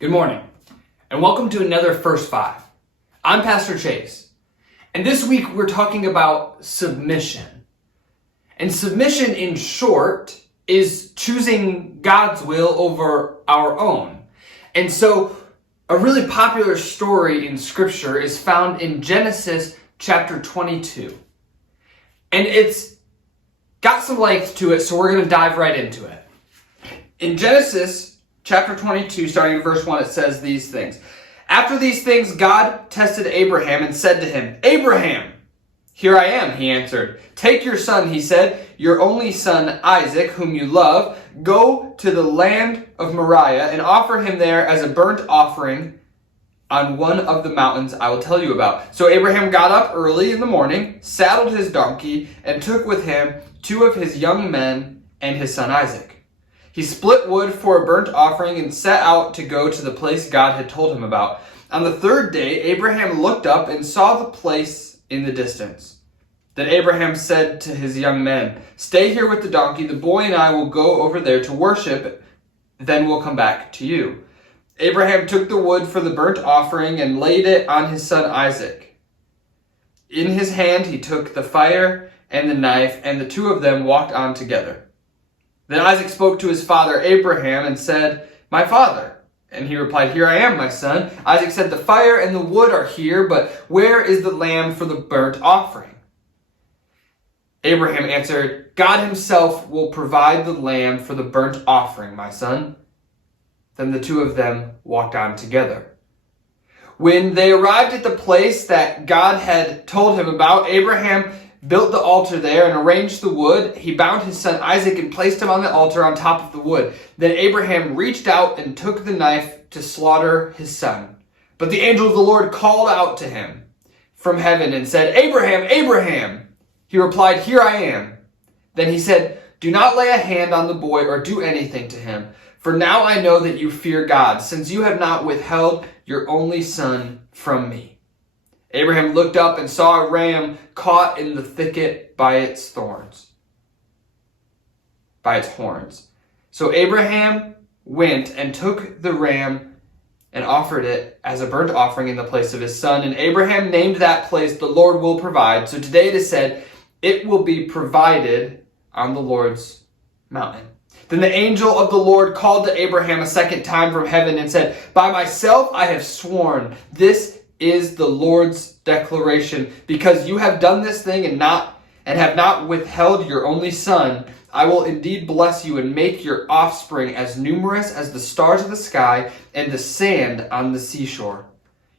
Good morning, and welcome to another First Five. I'm Pastor Chase, and this week we're talking about submission. And submission, in short, is choosing God's will over our own. And so, a really popular story in Scripture is found in Genesis chapter 22. And it's got some length to it, so we're going to dive right into it. In Genesis chapter 22, starting in verse 1, it says these things. After these things, God tested Abraham and said to him, "Abraham." "Here I am," he answered. "Take your son," he said, "your only son Isaac, whom you love. Go to the land of Moriah and offer him there as a burnt offering on one of the mountains I will tell you about." So Abraham got up early in the morning, saddled his donkey, and took with him 2 of his young men and his son Isaac. He split wood for a burnt offering and set out to go to the place God had told him about. On the 3rd day, Abraham looked up and saw the place in the distance. Then Abraham said to his young men, "Stay here with the donkey. The boy and I will go over there to worship. Then we'll come back to you." Abraham took the wood for the burnt offering and laid it on his son Isaac. In his hand he took the fire and the knife, and the 2 of them walked on together. Then Isaac spoke to his father Abraham and said, "My father." And he replied, "Here I am, my son." Isaac said, "The fire and the wood are here, but where is the lamb for the burnt offering?" Abraham answered, "God himself will provide the lamb for the burnt offering, my son." Then the 2 of them walked on together. When they arrived at the place that God had told him about, Abraham built the altar there and arranged the wood. He bound his son Isaac and placed him on the altar on top of the wood. Then Abraham reached out and took the knife to slaughter his son. But the angel of the Lord called out to him from heaven and said, "Abraham, Abraham!" He replied, "Here I am." Then he said, "Do not lay a hand on the boy or do anything to him, for now I know that you fear God, since you have not withheld your only son from me." Abraham looked up and saw a ram caught in the thicket by its horns. So Abraham went and took the ram and offered it as a burnt offering in the place of his son. And Abraham named that place, "The Lord will provide." So today it is said, "It will be provided on the Lord's mountain." Then the angel of the Lord called to Abraham a second time from heaven and said, "By myself I have sworn, this is the Lord's declaration. Because you have done this thing and have not withheld your only son, I will indeed bless you and make your offspring as numerous as the stars of the sky and the sand on the seashore.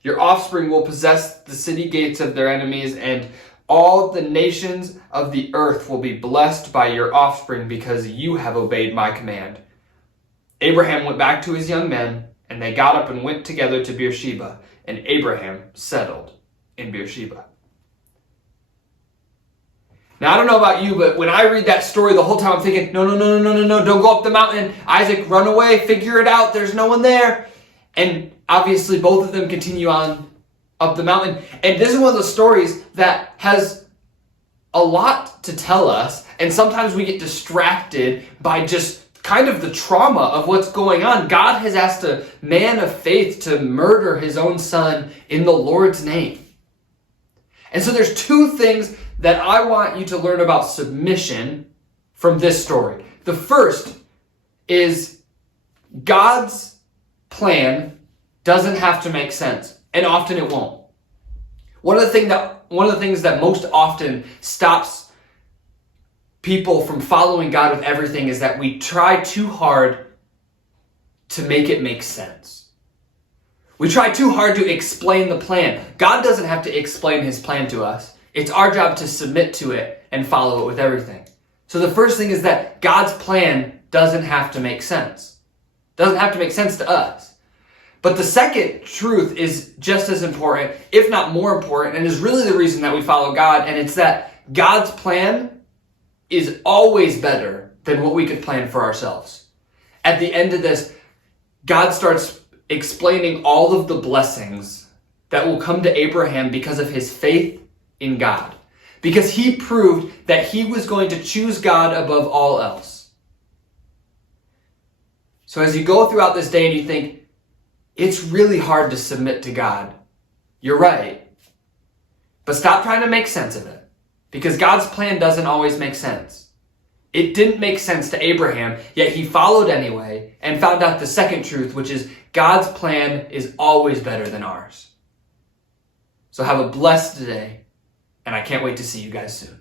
Your offspring will possess the city gates of their enemies, and all the nations of the earth will be blessed by your offspring because you have obeyed my command." Abraham went back to his young men, and they got up and went together to Beersheba, and Abraham settled in Beersheba. Now, I don't know about you, but when I read that story, the whole time I'm thinking, no, don't go up the mountain. Isaac, run away, figure it out. There's no one there. And obviously, both of them continue on up the mountain. And this is one of those stories that has a lot to tell us. And sometimes we get distracted by just kind of the trauma of what's going on. God has asked a man of faith to murder his own son in the Lord's name. And so there's 2 things that I want you to learn about submission from this story. The first is God's plan doesn't have to make sense, and often it won't. One of the things that most often stops people from following God with everything is that we try too hard to make it make sense. We try too hard to explain the plan. God doesn't have to explain his plan to us. It's our job to submit to it and follow it with everything. So the first thing is that God's plan doesn't have to make sense. Doesn't have to make sense to us. But the second truth is just as important, if not more important, and is really the reason that we follow God, and it's that God's plan is always better than what we could plan for ourselves. At the end of this, God starts explaining all of the blessings that will come to Abraham because of his faith in God. Because he proved that he was going to choose God above all else. So as you go throughout this day and you think, It's really hard to submit to God. You're right. But stop trying to make sense of it, because God's plan doesn't always make sense. It didn't make sense to Abraham, yet he followed anyway and found out the second truth, which is God's plan is always better than ours. So have a blessed day, and I can't wait to see you guys soon.